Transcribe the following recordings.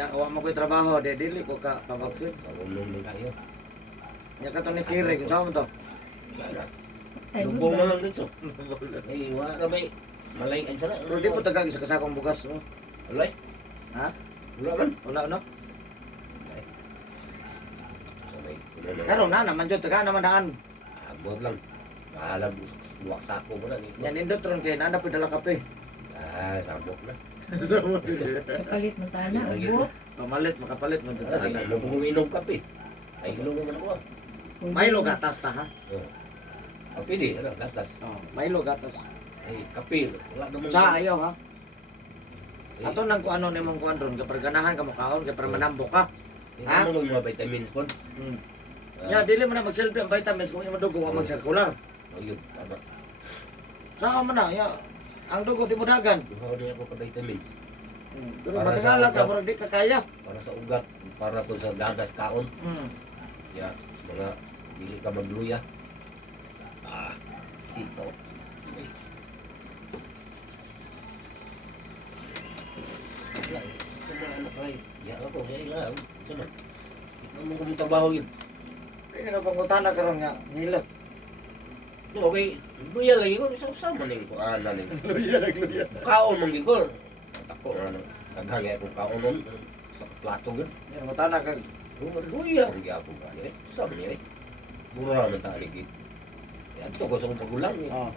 Ya, wa mo ko'y trabaho, de dili ko ka pabaksin. Pagulong din kayo. Ya ka to ni Kiri, kung saan mo to? Wala. Ay, Lubong good na lang dito. Ay, wala na may malay ka sana. Pero di po tagag isa kasakong bugas mo. Wala eh. Ha? Wala man. Wala no? Sabay, wala na. Karon na naman jud taga naman daan. Abot lang. Bahala buwak sako mo na. Yan nindot ron kay nana po dala kape. Sabok na. Kapalit mo tana, ubot. Pamalit, makapalit mo Ay, tatanan. ano kung uminom kape? Ay, ilong naman ako. Milo gatas ta ha? Pwede, ano, gatas. Oh, Milo gatas. Ay, kape. Wala naman. Sa ayaw ha. Ay, Ato nang kung ano nimong kuan ron, kapag ganahan ka mo kaon, kay para manambok ka. ha? Ano mga vitamins po? Hmm. Ya, dili mo na mag-selfie ang vitamins kung imong dugo wa mag-circular. Oh, yun, tama. Saan mo na? Ya, ang dugo di mo dagan. Duhaw niya ako ka vitamins. Pero Para matingala sa ka, ugat. murag di ka kaya. Para sa ugat, para po sa gagas kaon. Hmm. Ya, mga dili ka magluya. Dito. Yan, ito mga anak ay. Ya ako, kaya lang. Ito man. Ito man kung trabaho yun. Kaya nga pangutana karon nga, nilot. Okay, luya lagi ko. Sama ning ko ana ning. Luya, nagluya. Kaon man gyud ko. Tako nga nang naghangay akong kaon nun sa plato yun. Yan, ngutana ka. Luya ang gyapon ka ni. Sama niya eh. Mura man ta ligi. Yan to ko sa kong pagulang eh. Oh.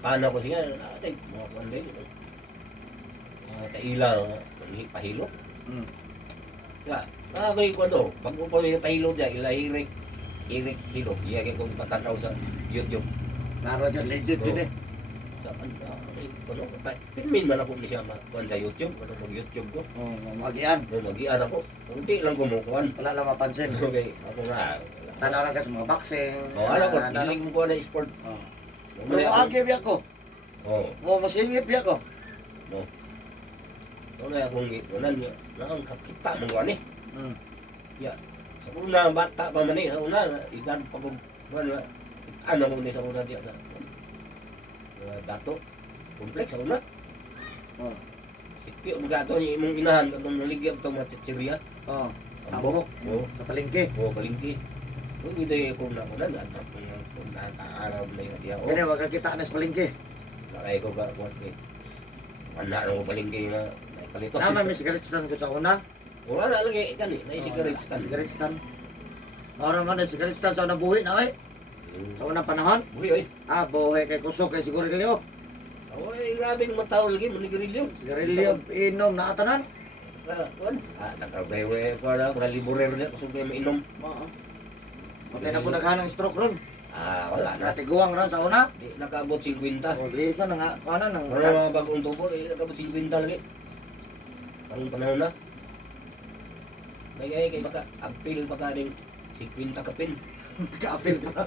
Tana ko siya, ay, mga kanday. Taila, pahilo. Hmm. Ya, nakakay ko ano, bago pa may pahilo dyan, ilahirik. Irik hilo. Iya kay ko ipatanaw sa YouTube. Naro dyan, legit yun eh. Sa ano, pinmin man ako ni siya kuan sa YouTube, ano mag-YouTube ko. Oh, magian. No, mag-ian ako. Hindi lang ko mo kuan. Wala lang mapansin. Okay, ako nga. Tanaw lang ka sa mga boxing. Oh, alam ko, ano, hiling mo ko na sport. Oh. Mali Pero ako. agi biya ko. Oh, Mo masingit biya ko. no. Ano akong iunan niya. Nakang kakita mo kuan eh. Hmm. Sa una bata pa man eh, sa una edad pa ko ano mo ni sa una diya sa dato. Kompleks sa una. Oh. Sikpi ang gato ni imong inahan katong naligyan to mga chichirya. Oh. Ambok. Ambok. Sa palengke. Oh, palingki. Kung ito yung na kunan at kung nataaraw na yun diya. Oh, Kaya wag ka kita na sa palengke. nakay ko ka kuan eh. Wala na ko palingki na palito. Naman may cigarette stand ko sa una. Wala na lagi kani, na cigarette stand. Cigarette stand. Ora man na cigarette stand sa una buhi na oy. Sa unang panahon. Buhi oy. Ah, buhi kay kusog kay sigarilyo. Oy, grabing mataw lagi manigarilyo. Sigarilyo inom na atanan. Basta kuan. Nakabewe ko na para liburer na kusog kay mainom. Oo. Okay na po naghanang stroke ron. Wala na. Natiguang ron sa una. Di nakaabot 50. O, lisa na nga. Ano nang... Wala mga bagong tubo, nakaabot 50 lagi. Parang panahon na. Kaya kay baka apil baka ning 50 kapin. Kaapil pa.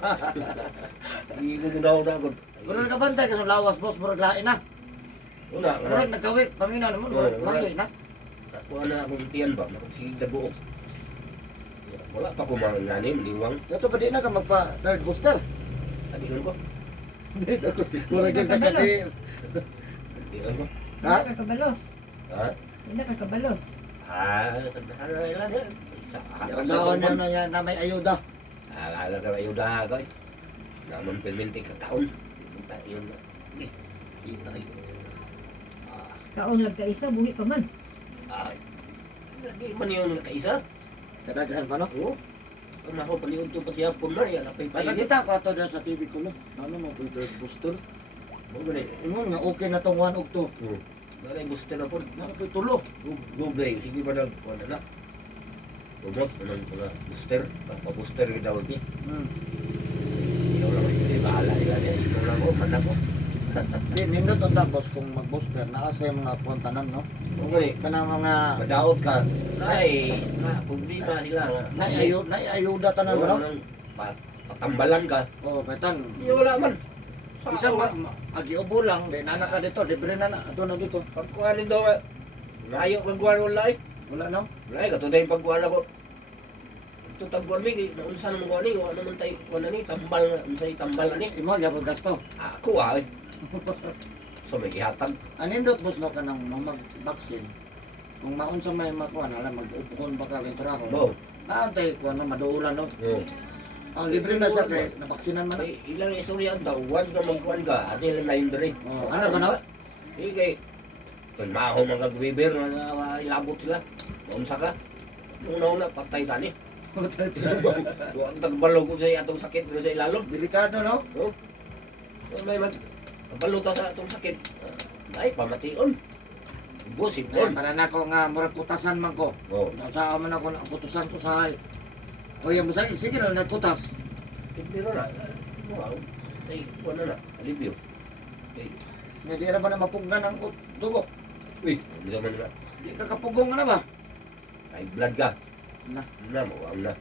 Hindi ko daw na gud. Pero nakabantay ka sa lawas, boss. Murag lain na. Una, Murag nagkawit. Pamina naman. Murag lain na. ako na akong tiyan ba, si dabuok. Wala pa ko mga ngani, maliwang. Ito pa di na ka magpa-third booster. Adi ko. Hindi ako. Murag yung nakati. Di ko. Ha? Hindi ka kabalos. Ha? Hindi ka kabalos. Sa lang yan. Yung saon niya na yan na may ayuda. Ala ka ayuda ko. Naman perminti sa taon. Kita yun. Kita yun. Kaon lang ka isa, buhi pa man. Hindi man yun nakaisa. Kadaghan pa no? Oo. Kung ako paniod to pati hapon na, yan apay pa yun. Nakakita ko ato dyan sa TV ko no. Ano mo po third booster? Mga ganun. Ingon nga okay na tong 1 og 2. Oo. Mga booster na po. Ano po tulo? Google, sige ba na, kung ano na. Umot, anong mga booster, booster yung daw di. Ikaw lang, hindi, bahala nila niya. Ikaw lang ko, man ako. Di, nindot ang tapos kung mag-booster, nakasaya mga puntanan no? Kung gani, Kana mga madaot ka, ay, problema sila nga. naiayuda tanan ba no? Patambalan ka, Oh, betan. hindi wala man. Isang agiubo lang, di nana ka dito, libre na na, ato na dito. Pagkuhan nito, ngayo kagkuhan wala eh. Wala no? Wala eh, katuday yung pagkuhan ako. Ito tagkuhan mo, naunsa naman kuhan eh, wala naman tayo kuhan ni, tambal, unsay tambal ani. Imo gyapon gasto. Ako So may ihatag. Anindot boss no ka nang mag-vaccine. Kung maon sa may makuha na lang, mag-upukon ba ka kay trabaho. No. Naantay ko na maduulan no. No. Oh, libre na siya kay nabaksinan man na. Ay, ilang istorya ang tawad na magkuhan ka. Ate lang na yun dere. Oh, ano ba na? Hindi kay kung maho mga gwiber na ilabot sila. Maunsa ka. Nung nauna, patay tani. Huwag tagbalo ko sa atong sakit pero sa ilalom. Delikado no? No? So, may magbaluta sa atong sakit. Ay, pamation. Ay, Busipon. para na ko nga murag kutasan man ko. Oh. Sa man ako ang kutusan ko sa hay. Kuya mo sige na nagkutas. Hindi na na. Wow. Say, wala na. Alibyo. Say, Hindi na ba na mapuggan ang dugo? uy, hindi naman na. Di ka kapugong na ba? High blood ka. Na, Na, mawang na.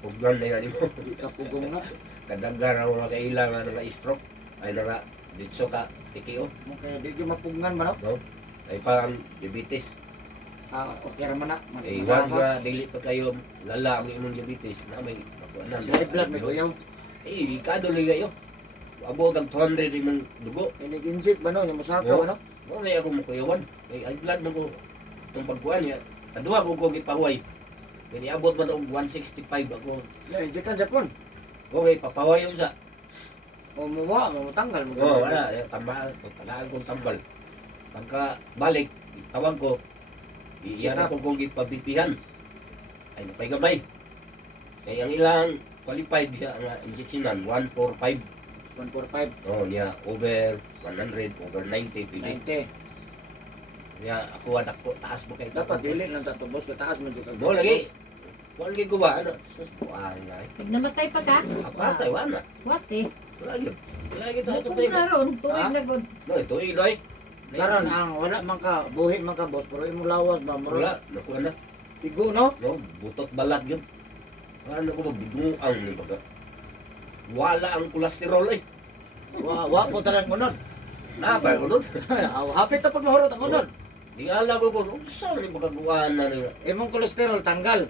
Puggan na yan mo. di ka pugong na. Kadaggar ako na kailangan nga stroke. Ay na nga, ditso ka, tikio. Okay, di ka mapugnan ba no? No? Ay parang diabetes. Ah, okay raman na. Eh, once nga, dili pa kayo lala ang imong diabetes. Na may, nakuha na. Sa high blood may kuyaw. Eh, kaduloy kayo. Abot ang 200 imong dugo. Inig-inject ba no? Yung musaka Oo. ba no? Mo may ako makuyawan. May high blood man ko itong pagkuhan niya. Kadua ko kong ipahuay. May niabot man og 165 ako. Na-inject ka Japon. Okay, papahuay yun sa. O muwa, mamutanggal mo. Oo, wala. Tambal. Tagaan kong tambal. Pagka balik, tawag ko. Iyan Check up. ako kong ipabipihan. Ay, napay gamay. Kaya ang ilang qualified niya ang injectionan, 145. 145, Oh, niya over 100, over 90, pili. 90. Niya ako anak ko taas mo kay Dapat dili lang tatubos ka taas man jud ka. Mo lagi. Kuan gi ko ba ano? Sus buang na. Pag namatay pa ka, Apa Taiwan na. what eh? Wala gyud. Wala gyud tayo Bukog tayo. na ron, tuwig Ha? na good. No, ito iloy. Karon ang wala man ka buhi man ka boss pero imong lawas ba mo. wala nakuha na. Pigo no? No, butot balat gyud. Ano ko ba biguang ni baga. Wala ang kolesterol eh. Wa po tanan unod. Napa ko dun. Hapit ta pud mahurot ang unod. Di ala ko ko. Sa ni pagkaguan na ni. Imong kolesterol tanggal.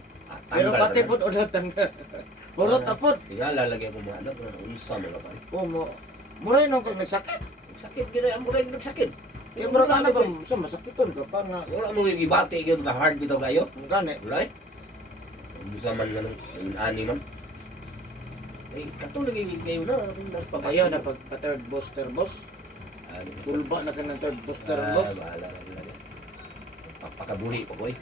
Pero pati pud unod tanggal. Hurot ta pud. Di ala lagi ko mga anak. Unsa man lang. O mo muray nung kag nagsakit. Sakit gid ang murag nagsakit. Kaya murag ana ba sa masakiton ka pa nga Wala mo yung ibati gyud ba hard bitaw kayo. ang gani. Wala eh. Unsa man nga nung ani man. Eh, katuloy yung kayo na. Ayaw na pag third booster boss. Tulba na ka ng third booster boss. Bahala na. Pagpakabuhi pa ko eh.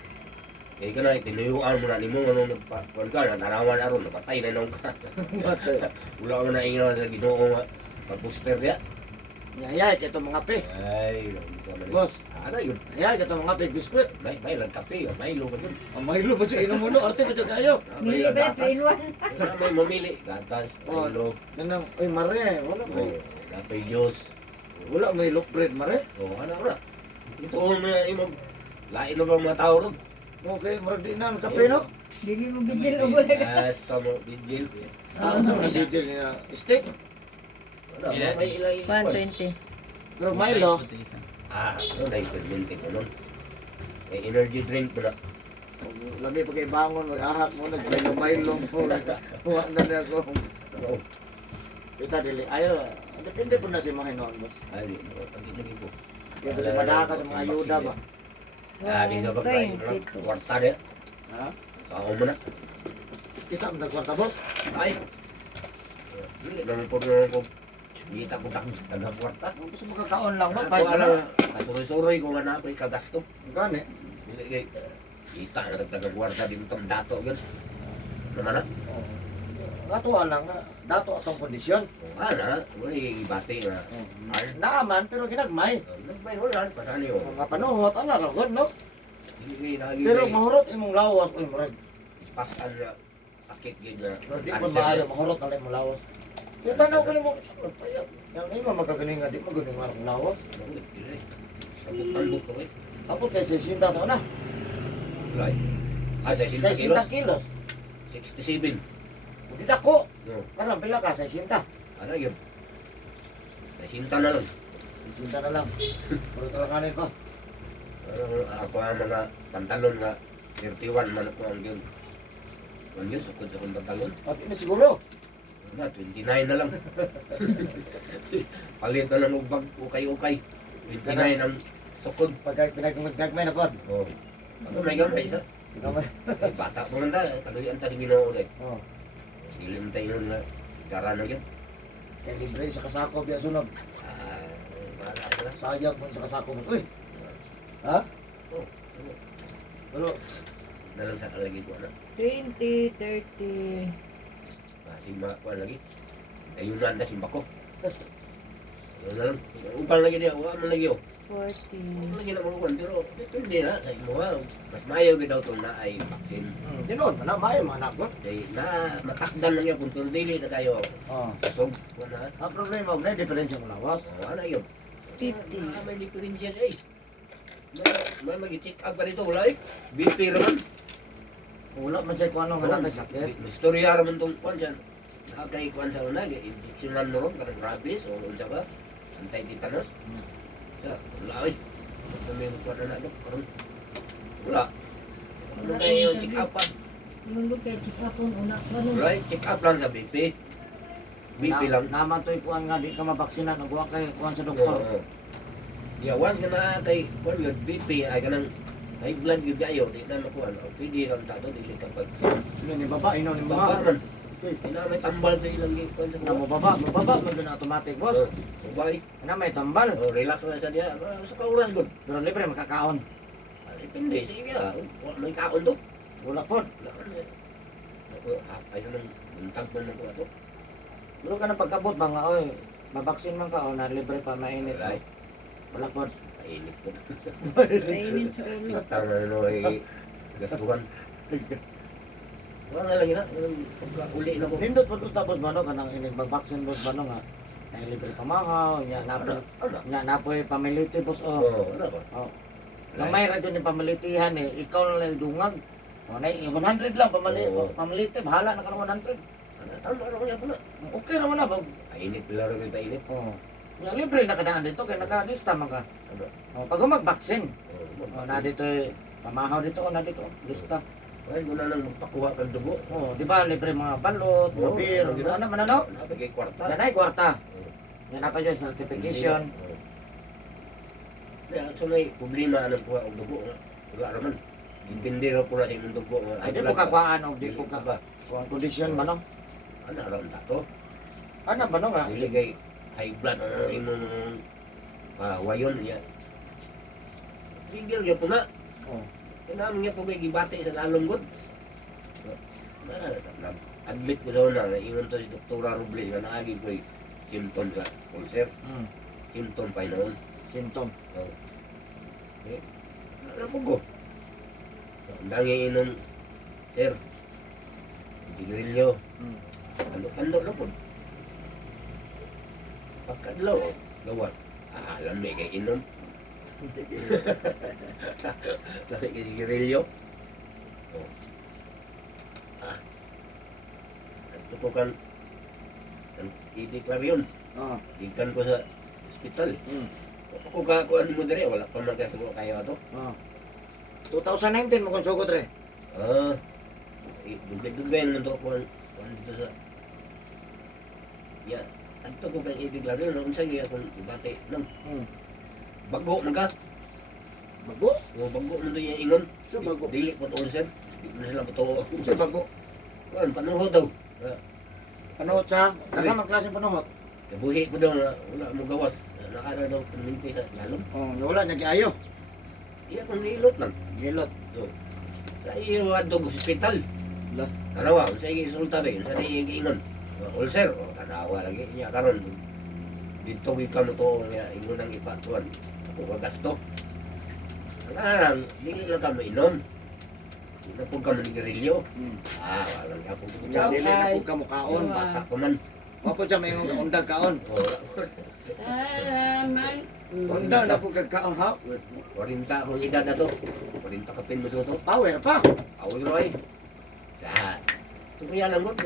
Kaya ka na, tinuyuan mo na ni mo, ano, nagpakuan ka, natarawan aron, napatay na nung ka. Wala ka na ingaw sa ginoo nga. Pag-booster niya. Yayay ka itong mga pe. Ay, unsa man. Boss, Ano yun? yayay ka itong mga pe biskwit. May lang kape, may lo ka dun. Ang mahilo ba siya inom mo no? Arte ba siya kayo? Mili ba yung 3-in-1? May mamili. Gatas, Oh. may lo. Ganang, oy mare, wala may, Napay Diyos. wala may loaf bread mare. Ano na. Ito na imong lain na ba mga tao ron? Okay, marag di na, kape no? Dili mo bigil o wala ka. Sa mo, bigil. Ano sa mga DJ niya? Steak? Ano, may ilang 120. Pero Milo, ano na implementing ano? May energy drink mo na. lami pa kay bangon, mag-ahak mo, nag-Milo mo. Huwag na na ako. Ano? Kita dili, ayaw, depende po na si mga hinoon, boss. Ay, pag-inagin ko. Kaya kasi madaka sa mga ayuda ba? Di sa pagkain, kwarta din. Ha? Saan mo na? Kita mo nagkwarta, boss? Ay! Dili, naman po naman ko. Kita ko tagang kwarta. Gusto magkakaon lang, no? Ako Kahit alam, ano. kasuroy-suroy ko nga na ako'y kagasto. Gani. Dili kay, kita na tagang kwarta din itong dato. Gan. Naman na? Katuwa lang, dato atong kondisyon. Ana, wala ibati nga. Naaman, pero ginagmay. Nagbay wala, pasan yun. Mga panuhot, ano, kagod, no? Dili kay lagi Pero kay mahurot imong lawas, oy, murag. pasan na sakit gid na. Pero di mo maayo, mahurot na imong lawas. Yung tanaw ka mo, sakit pa yan. Yang nga magkagaling nga, di mo galing nga ang lawas. Sabuk-albuk ko eh. Tapos kay 60 sa una. Right. Ah, 60 60 kilos? kilos. 67. Hindi dako. No. Karang pila ka, 60. Ano yun? Nasinta na lang. 60 na lang. Pero talanganin pa. Ako ang mga pantalon nga 31 man ako ang yun. Ano yun, sukod sa kong pantalon. Pati na siguro. Na, 29 na lang. Palit na lang ubag, ukay-ukay. 29 ang Sukod. Pagka pinagmay na pod. Oh. Ako may gamay isa. Gamay. Eh, bata pa man ta. Kaluyan ta si Ginoo day. Oh. Dili man tayo nga. Cara na yun. Kay libre sa kasako biya sunod. Bahala sila. Sayang mo sa kasako mo. Uy. Ha? Oh. Pero Dalam sa lagi ko na. 20, 30. Simba ko lagi. Ayun na anda simba ko. Ayun na lang. Upal lagi dia. Wala man lagi oh. 40. Lagi na malukuan. Pero depende na. Sa imo ha. Mas mayo gid daw tong na ay vaksin. tinon na mayo mga anak mo. Kay na matakdan lang yapon pero dili na kayo. Oh. Kusog ko na. Ang problema mo na diferensya mo lawas. Ano yun? 50. May diferensya eh. May mag-check up ka dito, wala eh. BP raman. Wala man siya kung ano nga natay sakit. May storya raman tong kwan dyan. Nakakay kwan sa una, injeksyonan mo ron, karang rabies o unsa ba? Anti-tetanus. Sa, wala eh. Ano may kwan na na, karang wala. Ano kayo yung check up pa? Lungod kay check up on una. Wala eh, check up lang sa BP. BP lang. Naman to'y kuhan nga di ka mabaksinan. Nagwa kay kuhan sa Oo. doktor. Yawan ka na kay kwan yun, BP ay kanang high blood yun kayo, di na nakuha. Pwede lang tato, di kapag Yun, ni baba, ino ni baba baba. man. Uy, Di na may tambal sa ilang kwan sa na mo baba, man dun automatic boss. Ubay. Na may tambal. Relax na sa diya. Sa kauras gud. Pero libre makakaon. Depende sa iya. Wala may kaon to. Wala pod. Wala ka na. Ako, ay nang buntag man ako ato. Pero ka na pagkabot ba nga oy, mabaksin man ka o na libre pa mainit. Right. Wala pod. Painit ko. Kainin sa ulo. Pitang ano ay gastuhan. Wala nga lang ina. Pagka uli na ko. Nindot pod tapos mano kanang inig magbaksin boss mano nga. Na libre pamahaw, nya Ano? napoy Ano? nya napoy pamiliti boss oh. Oo, ano ba? Oh. Nang may radyo ni pamilitihan eh, ikaw na lang dungag. O na 100 lang Oo. pamiliti, bahala na ka ng 100. Ano tama ano yan pala? Okay naman na bag. Painit pala rin painit. Oh. Nya libre na kadaan dito kay nakalista man ka. Ano? Oh, pag magbaksin. Oo. Oh, na dito eh, pamahaw dito o na dito lista. Ay, guna nang magpakuha kang dugo. Oh, di ba libre mga balot, mga Oo, beer, ano gina? ano man ano? Napagay kwarta. Yan ay kwarta. Oo. Yan na pa dyan, certification. Kaya sa may problema ng kuha og dugo nga. Wala raman. Depende ra po na sa imong dugo nga. Ay di po kakwaan o di po ka ba. kuang condition man no? Ano ra ta to? Ano ba no nga? Dili kay high blood ano imong wayon niya. Trigger gyud po na. Oh. Kailangan nga po kay gibati sa lalong gud. Admit ko daw na ingon to si Doktora Robles nga naagi ko'y symptom sa ulcer. Symptom pa noon. Symptom. Oh. Eh, ano po ko? Ang dangi inom, sir. Tigrilyo. Kando lang po. Pagkadlaw, gawas. Alam may kay inom. Lami kay tigrilyo. Oh. Ito ko kan i-declare yun. Ah. Ikan ko sa hospital. Mm. Ako kakuan mo dire, wala pa man kasugo kayo ato. Ah. 2019 mo kung sugod re. Dugay-dugay naman to kuan dito sa ya. Adto ko kay i-declare yun, unsa gyud akong ibati nang bago man ka. Bago? O bago man to yung ingon. Sa bago? Dili po to sir. Di na sila to. Sa bago? Kuan panuhod daw. Panuhot sa? Daga mang klaseng panuhot? Kabuhi po daw na wala mo gawas. Nakara daw paminti sa lalom. Oh, wala niya giayo. Iya kung nilot lang. Gilot. So, sa iyo adto sa hospital. La. Tanawa, sa iyo resulta ba? Sa iyo giingon. Ulcer, o tanawa lagi niya karon. Dito gi kamo to nga ingon ang ipatuan. Ako gasto. Ang dili lang kamo inom. Di na po kamo nigarilyo. Wala nga po. Nya dili na pud ka mukaon. Bata pa man. Wa po siya may undag kaon. Undag na pud kaon ha. 40 akong edad na to. 40 kapin mo to. Power pa. Awal roy. Tukuya lang gud.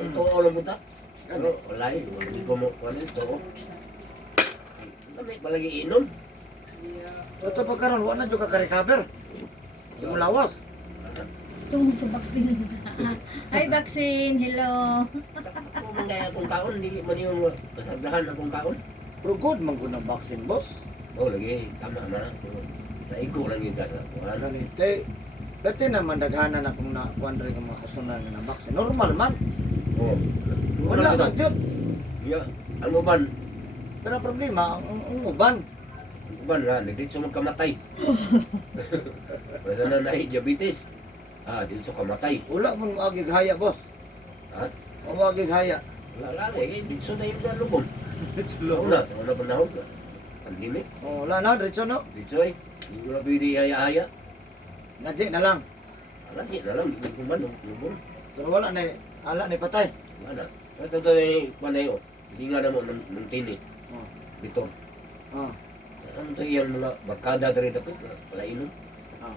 Totoo lang po ta. Pero wala eh. Hindi ko mo ano ito. May palagi inom. Ito pa karon wala jud ka recover. Simulawas. Tungkol sa vaccine. Hi, vaccine. Hello. Kung mga akong kaon, hindi man yung kasagdahan akong kaon. Pero good man gud ang vaccine boss. Oh, lagi tama na. Naigo lang yung gas. Ano? Ganite. Dati naman daghanan akong nakuan rin ang mga kasunan nga na vaccine. Normal man. Oh. Wala man jud. Yeah. Ang uban, Pero ang problema ang uban. na, dito magkamatay. Basta na diabetes. Dito kamatay. Wala man mo agig haya, boss. Ha? O mo agig haya. Wala dito na yung lubong. Una, sa una panahon. Pandemic. O wala na diretso no. Dito ay, hindi ko na pwede haya-haya. Nadje na lang. Alam na lang, hindi ko man, lubong. Pero wala na ala ni patay. Wala na. Kasi ito na yung panayo. Hindi nga naman ng tini. Oh. Dito. Oh. Ano ito yung mga barkada rin dapat, palainom. Oh.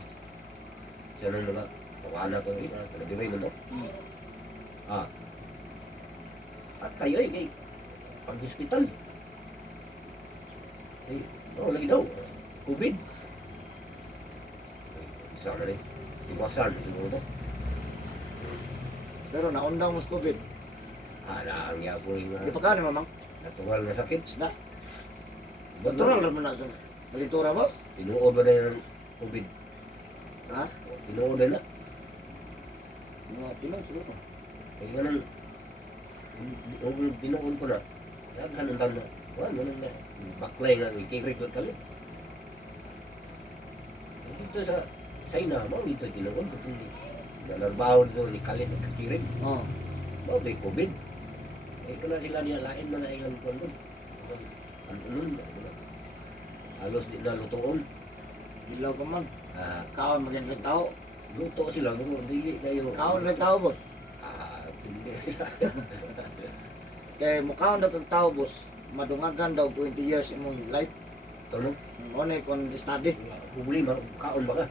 Siya nang mga tawana ko rin, talagiray mo to. Hmm. At tayo ay kay pag-hospital. Ay, lagi daw, COVID. Isa na rin, iwasan siguro to. Pero naundang mo sa COVID. Ang niya po yung Di pa ka ni mamang. natural na sakit. Na. Natural naman na sa balitura, boss. Tinuod ba na yung COVID? Ha? Tinuod na na. Mga tinan siguro. Kaya nga nang, kung tinuod ko na, ganun taon na. Wala na, baklay nga, ikirik lang kalit. Dito sa China, mga dito tinuod ko hindi. Nanarbaho dito ni kalit at kakirik. Oh. Mga may COVID. Kung na sila niya, lain man na ilang kuwan doon. Ano halos di na lutoon. Ilaw ka man. Ah, Kaon maging rin tao. luto sila, pero dili kayo. Kaon rin tao, boss. Hindi sila. Kaya mukhaon daw kang tao, boss. Madungagan daw 20 years imong life. Ito no? Ano kon study. Problema, kaon ba ka?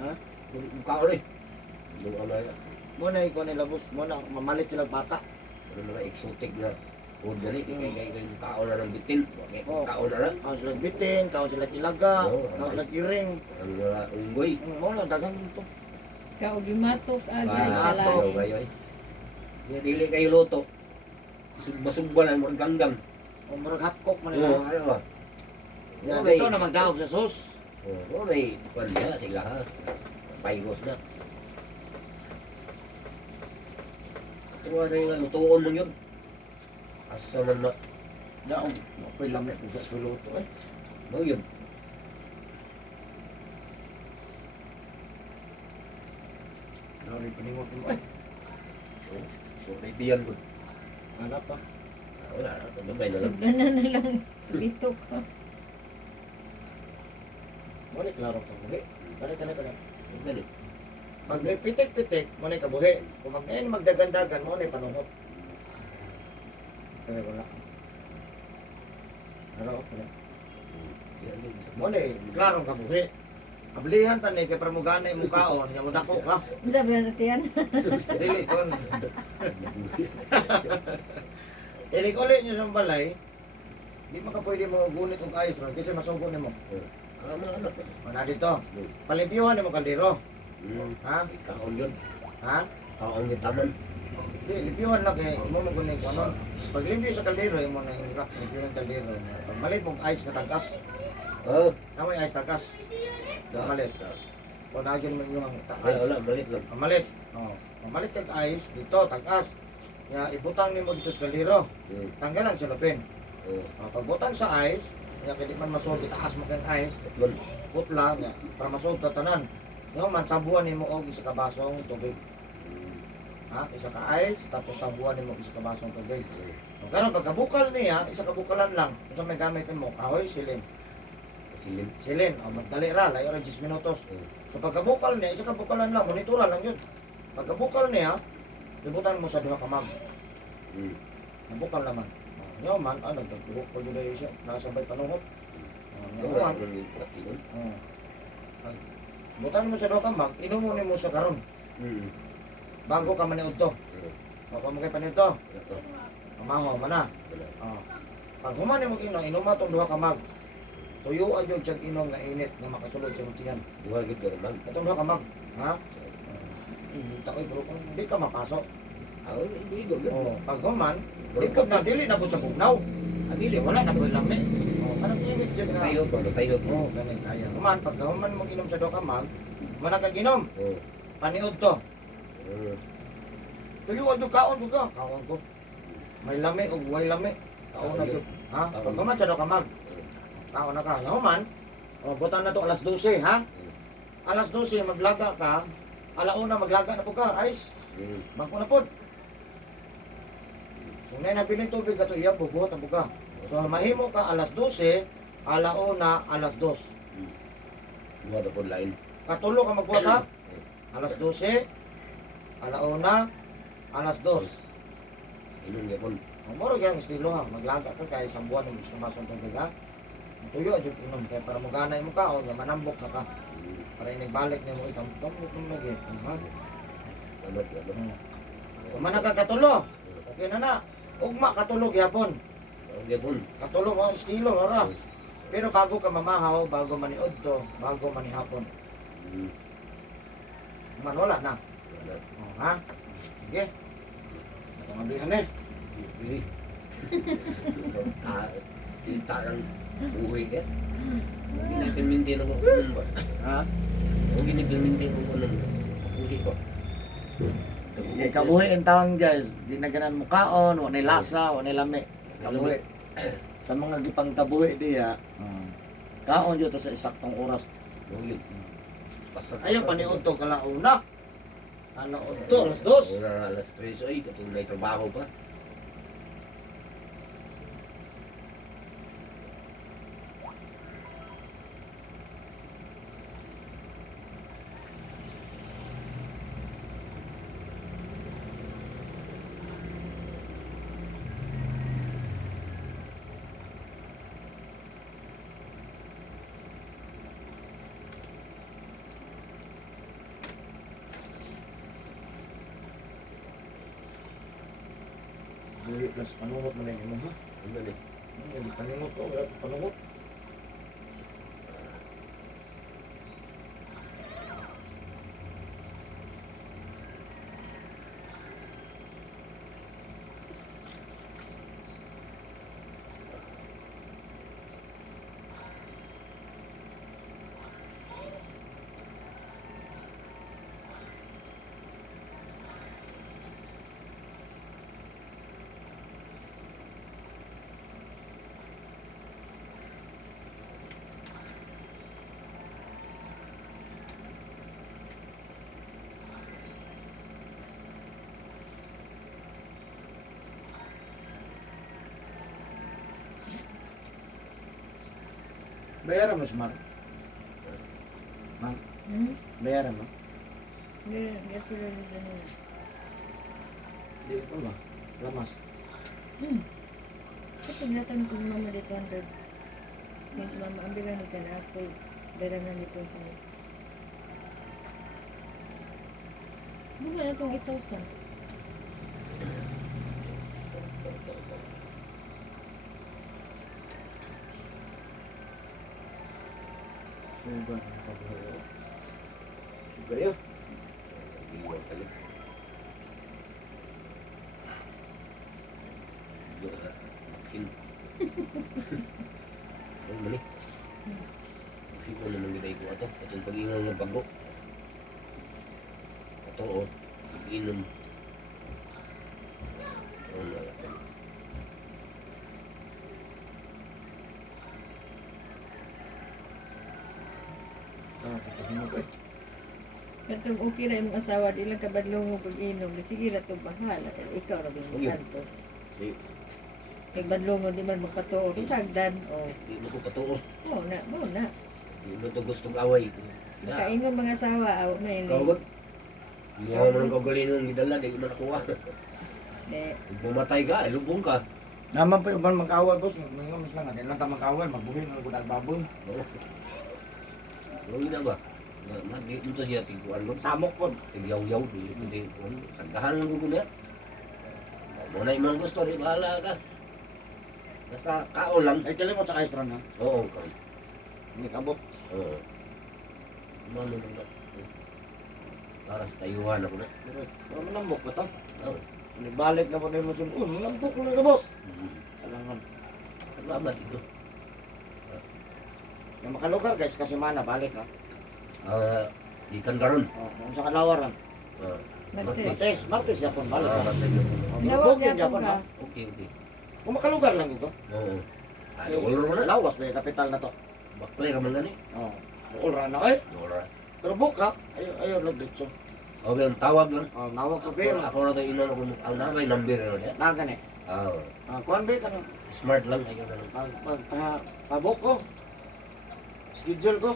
Ha? Kaon eh. Yung ano yan. Mo na ikaw nila, boss. Mo na mamalit sila bata. Ano mga exotic na food na rin. Kaya kaon na ng bitin. Oo. Kaon na lang. Kaon sila bitin, kaon sila ilaga, Oo, kaon sila kiring. Ang mga unggoy. Mo na dagang ito. Kaog limatok agi Limatok. Ayaw kayo eh. Kaya dili kayo luto. Basugba lang, murag ganggang. O murag hapkok man Oo, nila. ano ba? Yan, Okay. ito na magdaog sa sus. Oo, may kwan niya sila ha. Virus na. Ito nga rin nga, lutuon mo yun. Asa man na. Daog. Mapoy lamit ko sa suluto eh. Mo yun. Dari peningot mo eh. So, may tiyan ko. Ano pa? Wala na, tambay na lang. Sobra na lang. Bitok. Muna klaro ka buhi. Balik ka na ka na. Ganun. Pag may pitik-pitik, muna ka buhi. Kung magdagandagan, muna panungot. Kaya ko na. Ano ako na. Yan yun, isa Muna klaro ka buhi. Ablihan tani kay pramugana yung mukhaon, yung dako ka. Sobra na tiyan. Dili kon. Dili ko ulit nyo sa balay. Di pa ka pwede mo gunit og ayos ron kasi masugo nimo. mga anak. Mana dito. Palimpyuhan nimo kaldero. Ha? May kaon yun. Ha? Kaon yung taman. Di limpyuhan lang kay imo mo gunit ano. Pag limpyo sa kaldero imo na ilak limpyo ng kaldero. Pag malit mong ayos ka tagas. Oh. Kamay ayos tagas. Malit. O nagyan mo inyong Ay, tagas. wala, malit lang. Mamalit. Oh. Mamalit kag ayos dito tagas. Nga ibutang nimo dito sa kaldero. Tanggalan sa lupin. Pagbutang sa ice, nga kaya di man masod, itaas mo kang ice, Man, putla nga, para masod ta tanan. Nga man, sabuan nimo og isa ka basong tubig. Ha? Isa ka ice, tapos sabuan nimo og isa ka basong tubig. Karon pagkabukal niya, isa ka bukalan lang. Kung may gamit mo, kahoy, silin. silim. Silin, mas dali ra, layo ra 10 minutos. So pagkabukal niya, isa ka bukalan lang, monitoran lang yun. Pagkabukal niya, ibutan mo sa duha ka mag. Nabukal naman. Nga man, nagtagtuhok pa yun na siya, nasabay panungot. Nga man, butan mo sa duha ka mag, inumo mo sa karon. Bago ka maniud to. Baka mo kay panito. Pamahaw man na. Pag human mo inom, inuma tong duha ka mag. Tuyuan jud siya inom nga init nga makasulod sa mutihan. Buhay gid ka man. Katong duha ka mag, ha? Inita ko bro, kung di ka mapasok. Ako, hindi ko. Oh, pag human, di na dili na po sa bugnaw. Adili, Wala na po lami. Oh, Anong init dyan ka? Tayo pa, tayo pa. Oo, ganun kaya. Human, pagka human mo inom sa duha ka mag, manakaginom, Oo. paniod to. Oo. Tuyo ko kaon ko ka, kaon ko. May lami o way lami. Kaon na to. Ha? Pag human sa duha ka mag, kaon na ka. Human, o butan na to alas 12, ha? Alas 12 maglaga ka, alauna maglaga na po ka, ice. Bangko na po. Kung na nabiling tubig ka to, iya po, buhat na po ka. So mahimo ka alas 12, alauna alas 2. Buhat na po lain. Katulo ka magbuhat ha? Alas 12, alauna, alas 2. Inom niya po. Ang moro yung estilo ha, maglaga ka kaya isang buwan ng gusto masong tubig ha. Tuyo, adyo inom kaya para maganay mo ka o manambok na ka. Para inagbalik niya mo itam-tam mo lagi. Ha? Ano, ano. Kung man katulo, okay na na. Ugma katulog yapon. Okay po. Katulog mo estilo ora. Pero bago ka mamahaw, bago maniod to, bago manihapon. Man wala na. Oh, ha? Sige. Ito nga bihan eh. Kita ng buhay ka. Huwag ginipiminti ng kukunan ba? Ha? Huwag ginipiminti ng kukunan ba? Buhay ko. Kabuhi ang taon guys, di na ganan mukaon, wala lasa, wala lami. Kabuhi. Sa mga gipang kabuhi diya, kaon dito sa isaktong oras. Huwag yun. Ayaw paniod to kalauna. Ano to, alas 2. Una na alas 3 ay, katong may trabaho pa. Buhi plus panungot mo na yun ha. Ano na Hindi panungot ko, wala panungot. Bayaran mo smart. Ma'am, bayaran mo. Gato lang yung ganun. Di ko ba? Lamas. Kasi natanong ko ni mama dito 100. Ngayon si mama, ang bilang nito na ako. Bayaran na dito ko. Buga na itong 8,000. Suga ng kabuhi. Suga yun. Iwan ka lang. Iwan ka. Vaksin. Ano man eh? Bakit ko naman giday ko ato? Itong pag-ingon ng bago. Ato o. Pag-inom. Ano na lang. Kapag eh. Katong okay na yung asawa, di lang kabadlong mo pag-inom. Sige na ito, bahala. Ikaw rin yung kantos. Di, Kay badlongon di man makatuo. Bisagdan. O. di mo ko patuo. Oo na, mo na. Di mo to gustong away. Kaingon mga asawa, aw na yun. Kawag. Hindi mo man kagaling ng gidala, di mo nakuha. Eh, Bumatay ka, lubong ka. Naman pa yung uban mag-away, boss. Mga mas lang. Hindi lang tayo mag-away. Magbuhin ng gudang baboy. Oo. Ano na ba? Di mo to siya tiguan mo. Samok po. Tigyaw-yaw, di mo tiguan. Sagdahan mo ko na. Muna yung mga gusto, di bahala ka. Basta kaon lang. Ay, kalimot sa kaistran ha. Oo, kaon. Hindi kabot. Oo. Mano lang ba? Para sa tayuhan ako na. Pero manambok pa to. Oo. Balik na po na yung musun. Manambok na ka, boss. Salangan. Salamat ito. Yung makalugar guys, kasi mana, balik ha. Ikan karon. Kung sa kalawaran. Martes. Martes Japon, balik ha. Lawag Bukid yapon Japon ka. ha. Okay. Kung makalugar lang ito. Oo. Ulor mo na. Lawas ba yung kapital na to? Baklay ka man gani. Oo. Ulra na eh. Ulor. Pero buka, ayaw nagditso. Okay, ang tawag lang. Nawag ka Pero pero. ako na tayo inon ako ang namay number na. Nagan eh. Kuhan ba ka na? Smart lang ayo na lang. Pabok ko. Schedule ko.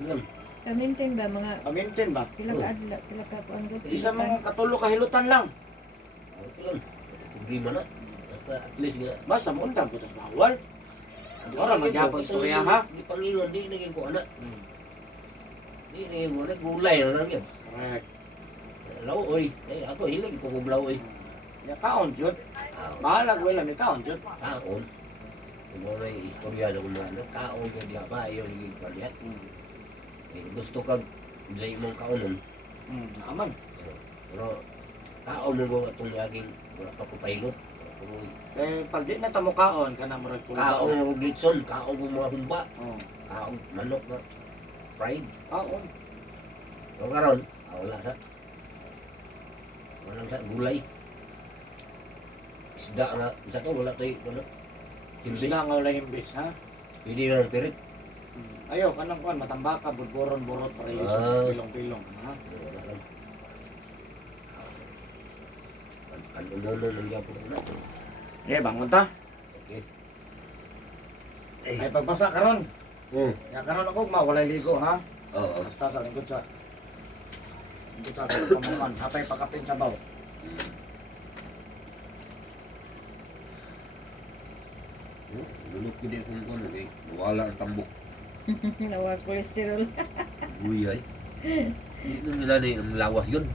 Ilan? Kamintin ba mga Pamintin ba? pila ka adla, pila ka kuan ko. Isa mga katulo kahilutan lang. Okay lang. Problema na. Basta at least nga. Basta mo undang ko tas bawal. Ora magyapon istorya ha. Di pangingon di naging ko ana. Di naging ko gulay na lang yun. Correct. Law oy. Ako hilig ko kublaw oy. Ya kaon jud. Bahala ko lang kaon jud. Kaon. Kung mo may istorya sa kung ano, kaon ko diya ba, ayaw naging kwaliyat. Gusto kag dili mong kaonon. Aman. Pero kaon mo ko itong laging wala pa ko pailot. Eh pag di na tamo kaon kana murag Kaon mo glitson, kaon mo mga humba, Oh. kaon manok na fried. Kaon. Pero karon, wala sa gulay. Isda nga, isa to wala tayo, ano? Himbis. Isda nga wala himbis ha. Pwede na ng pirit. Ayo kanang kuan matambaka budboron burot para pilong-pilong ha. Wala lang. Kanunono ng yapon na. Eh bangon ta. Okay. Ay pagbasa karon. Ya karon ako mawalay ligo ha. Oo. Basta sa lingkod sa kamuman, hatay pakatin sa baw. Lulok ko di kung kung wala ang tambok. Nawag kolesterol. Uy ay. Hindi nila na yung lawas yun.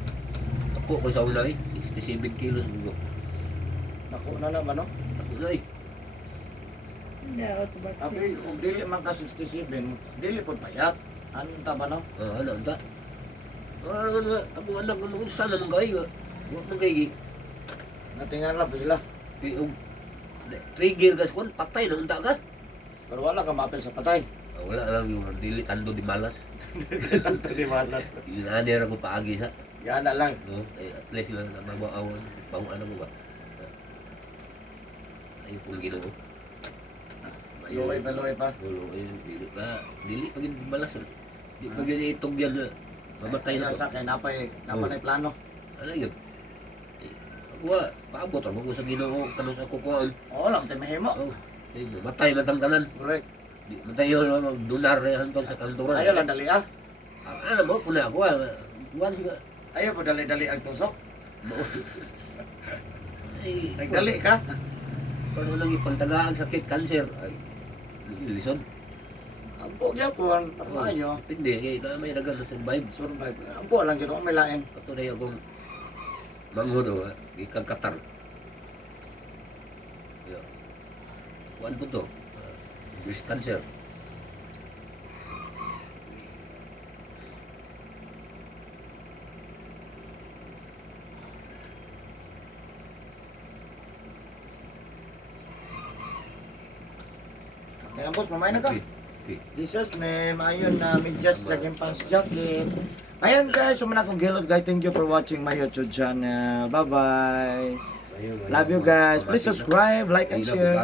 Ako ko sa una 67 kilos ko. Naku na naman no. Ako na Daot ba? Tapi kung dili man ka 67, dili pud payat. Ano ta ba no? Ano ta? Ako anak ko nung sana mong kayo. Huwag mong kayo. Natingan lang pa sila. Trigger gas kon patay na unta ka. Pero wala ka mapil sa patay. Wala lang yung dili tando di malas. Tanto di malas. Inaanir ako paagi sa. Yan na lang. No, at least lang na mabawawan. Pang ano mo ba? Ay pong ginoo. Luoy pa. Dili pa. Dili pag malas. Di pag itog yan na. Mamatay na Sa to. kay napay plano. Ano yun? Ako paabot ako sa ginoo kanus ako kuhaan. Oo lang tayo mahimo. Matay matang tanan. Correct. Di matay yung donar na hantong sa kanturan. Ayaw lang dali ah. Ano mo kuna ako buwan siya. Ayaw po dali-dali ang tusok. Ay, Nagdali ka. Kasi nang ipantagaan sakit cancer. Ay, lisod. Ampo gyapon, pamayo. Hindi, na may dagan na survive. Survive. Ampo lang gyud may lain. Ato na yung akong manghod o, ikagkatar. Kuan po to, breast cancer. Kaya boss, mamay na ka. Okay. Jesus name, ayun na, medyas sa pants jacket. Ayan guys, sumana kong gilod guys. Thank you for watching my YouTube channel. Bye-bye. Love you guys. Please subscribe, like, and share.